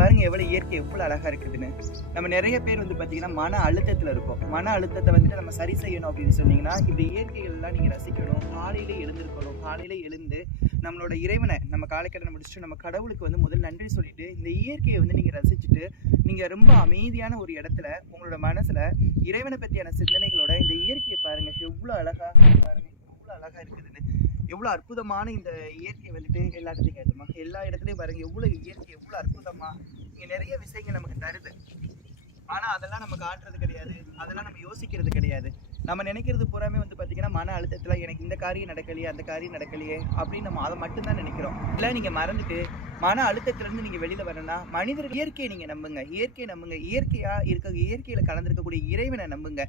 பாருங்க எவ்வளவு இயற்கை எவ்வளவு அழகா இருக்குதுன்னு. நம்ம நிறைய பேர் வந்து பாத்தீங்கன்னா மன அழுத்தத்துல இருக்கோம் மன அழுத்தத்தை வந்துட்டு நம்ம சரி செய்யணும் அப்படின்னு சொன்னீங்கன்னா இந்த இயற்கைகள் எல்லாம் நீங்க ரசிக்கணும். காலையில எழுந்திருக்கணும். காலையில எழுந்து நம்மளோட இறைவனை நம்ம காலைக்கடனை முடிச்சுட்டு நம்ம கடவுளுக்கு வந்து முதல் நன்றி சொல்லிட்டு இந்த இயற்கையை வந்து நீங்க ரசிச்சுட்டு நீங்க ரொம்ப அமைதியான ஒரு இடத்துல உங்களோட மனசுல இறைவனை பத்தியான சிந்தனைகளோட இந்த இயற்கையை பாருங்க. எவ்வளவு அழகா பாருங்க எவ்வளவு அழகா இருக்குதுன்னு. எவ்வளோ அற்புதமான இந்த இயற்கை வந்துட்டு எல்லாத்தையும் கேட்டுமா? எல்லா இடத்துலையும் பாருங்க எவ்வளோ இயற்கை எவ்வளோ அற்புதமாக இங்கே நிறைய விஷயங்கள் நமக்கு தருது. ஆனால் அதெல்லாம் நம்ம காட்டுறது கிடையாது. அதெல்லாம் நம்ம யோசிக்கிறது கிடையாது. நம்ம நினைக்கிறது பூராமே வந்து பார்த்தீங்கன்னா மன அழுத்தத்தில் எனக்கு இந்த காரியம் நடக்கலையே அந்த காரியம் நடக்கலையே அப்படின்னு நம்ம அதை மட்டும்தான் நினைக்கிறோம். இல்லை நீங்கள் மறந்துட்டு மன அழுத்தத்திலேருந்து நீங்கள் வெளியில் வரணும்னா மனிதர் இயற்கையை நீங்கள் நம்புங்க. இயற்கையை நம்புங்க. இயற்கையாக இருக்க இயற்கையில் கலந்துருக்கக்கூடிய இறைவனை நம்புங்க.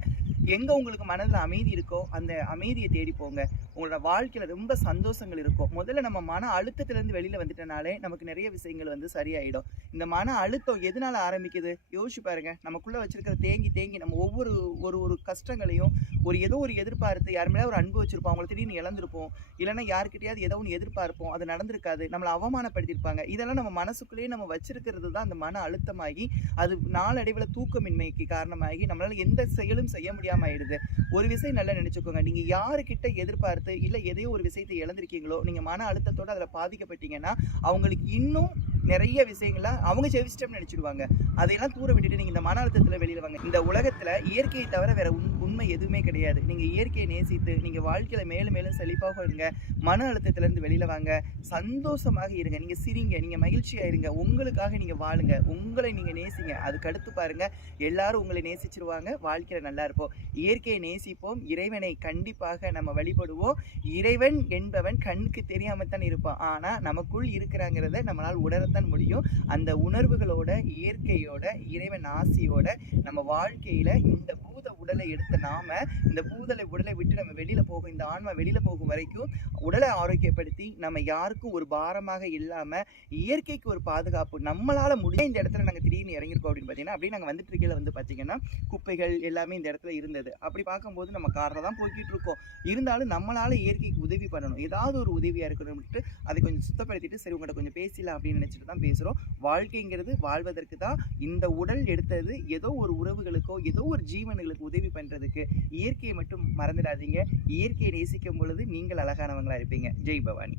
எங்கே உங்களுக்கு மனதில் அமைதி இருக்கோ அந்த அமைதியை தேடி போங்க. உங்களோட வாழ்க்கையில் ரொம்ப சந்தோஷங்கள் இருக்கும். முதல்ல நம்ம மன அழுத்தத்திலேருந்து வெளியில் வந்துட்டனாலே நமக்கு நிறைய விஷயங்கள் வந்து சரியாயிடும். இந்த மன அழுத்தம் எதனால ஆரம்பிக்குது? யோசிச்சு பாருங்க. நமக்குள்ளே வச்சுருக்கிற தேங்கி தேங்கி நம்ம ஒவ்வொரு ஒரு ஒரு கஷ்டங்களையும் ஒரு ஏதோ ஒரு எதிர்பார்த்து யார் மேலே ஒரு அன்பு வச்சுருப்போம் அவங்களை திடீர்னு இழந்திருப்போம். இல்லைன்னா யாருக்கிட்டையாவது ஏதோ ஒன்று எதிர்பார்ப்போம். அது நடந்திருக்காது. நம்மளை அவமானப்படுத்தியிருப்பாங்க இதெல்லாம் நம்ம மனசுக்குள்ளேயே நம்ம வச்சிருக்கிறது தான் அந்த மன அழுத்தமாகி அது நாளடைவில் தூக்கமின்மைக்கு காரணமாகி நம்மளால் எந்த செயலும் செய்ய முடியாது முடியாம ஆயிடுது. ஒரு விஷயம் நல்லா நினைச்சுக்கோங்க. நீங்க யாருக்கிட்ட எதிர்பார்த்து இல்லை எதையோ ஒரு விஷயத்தை இழந்திருக்கீங்களோ நீங்க மன அழுத்தத்தோட அதில் பாதிக்கப்பட்டீங்கன்னா அவங்களுக்கு இன்னும் நிறைய விஷயங்களை அவங்க ஜெயிச்சிட்டோம்னு நினைச்சிடுவாங்க. அதையெல்லாம் தூர விட்டுட்டு நீங்க இந்த மன அழுத்தத்துல வெளியில வாங்க. இந்த உலகத்துல இயற்கையை தவிர வேற உண்- உண்மை எதுவுமே கிடையாது. நீங்க இயற்கையை நேசித்து நீங்க வாழ்க்கையில மேலும் மேலும் செழிப்பாக இருங்க. மன அழுத்தத்துல இருந்து வெளியில வாங்க. சந்தோஷமாக இருங்க. நீங்க சிரிங்க. நீங்க மகிழ்ச்சியா இருங்க. உங்களுக்காக நீங்க வாழுங்க. உங்களை நீங்க நேசிங்க. அதுக்கு அடுத்து பாருங்க. எல்லாரும் உங்களை நேசிச்சிருவாங்க. வாழ்க்கையில நல்லா இருப்போம். இயற்கையை நேசிப்போம். இறைவனை கண்டிப்பாக நம்ம வழிபடுவோம். இறைவன் என்பவன் கண்ணுக்கு தெரியாம தான் இருப்பான். ஆனா நமக்குள் இருக்கிறாங்கிறத நம்மளால் உணரத்தான் முடியும். அந்த உணர்வுகளோட இயற்கையோட இறைவன் ஆசியோட நம்ம வாழ்க்கையில இந்த பூ உடலை எடுத்த நாம இந்த பூதலை உடலை விட்டு நம்ம வெளியில போகும் இந்த ஆன்மா வெளியில போகும் வரைக்கும் உடலை ஆரோக்கியப்படுத்தி நம்ம யாருக்கும் ஒரு பாரமாக இல்லாம இயற்கைக்கு ஒரு பாதுகாப்பு நம்மளால முடிய இந்த இடத்துல நாங்க திடீர்னு இறங்கிருக்கோம் அப்படின்னு பாத்தீங்கன்னா அப்படியே நாங்க வந்துட்டு இருக்கையில வந்து பாத்தீங்கன்னா குப்பைகள் எல்லாமே இந்த இடத்துல இருந்தது. அப்படி பார்க்கும்போது நம்ம காரில் தான் போய்கிட்டு இருக்கோம். இருந்தாலும் நம்மளால இயற்கைக்கு உதவி பண்ணணும். ஏதாவது ஒரு உதவியா இருக்கணும்ட்டு அதை கொஞ்சம் சுத்தப்படுத்திட்டு சரி உங்கள்கிட்ட கொஞ்சம் பேசலாம் அப்படின்னு நினைச்சிட்டு தான் பேசுறோம். வாழ்க்கைங்கிறது வாழ்வதற்கு தான் இந்த உடல் எடுத்தது. ஏதோ ஒரு உறவுகளுக்கோ ஏதோ ஒரு ஜீவன்களுக்கு உதவி பண்ணுறதுக்கு இயற்கையை மட்டும் மறந்துடாதீங்க. இயற்கையை நேசிக்கும் பொழுது நீங்கள் அழகானவங்களாக இருப்பீங்க. ஜெய் பவானி.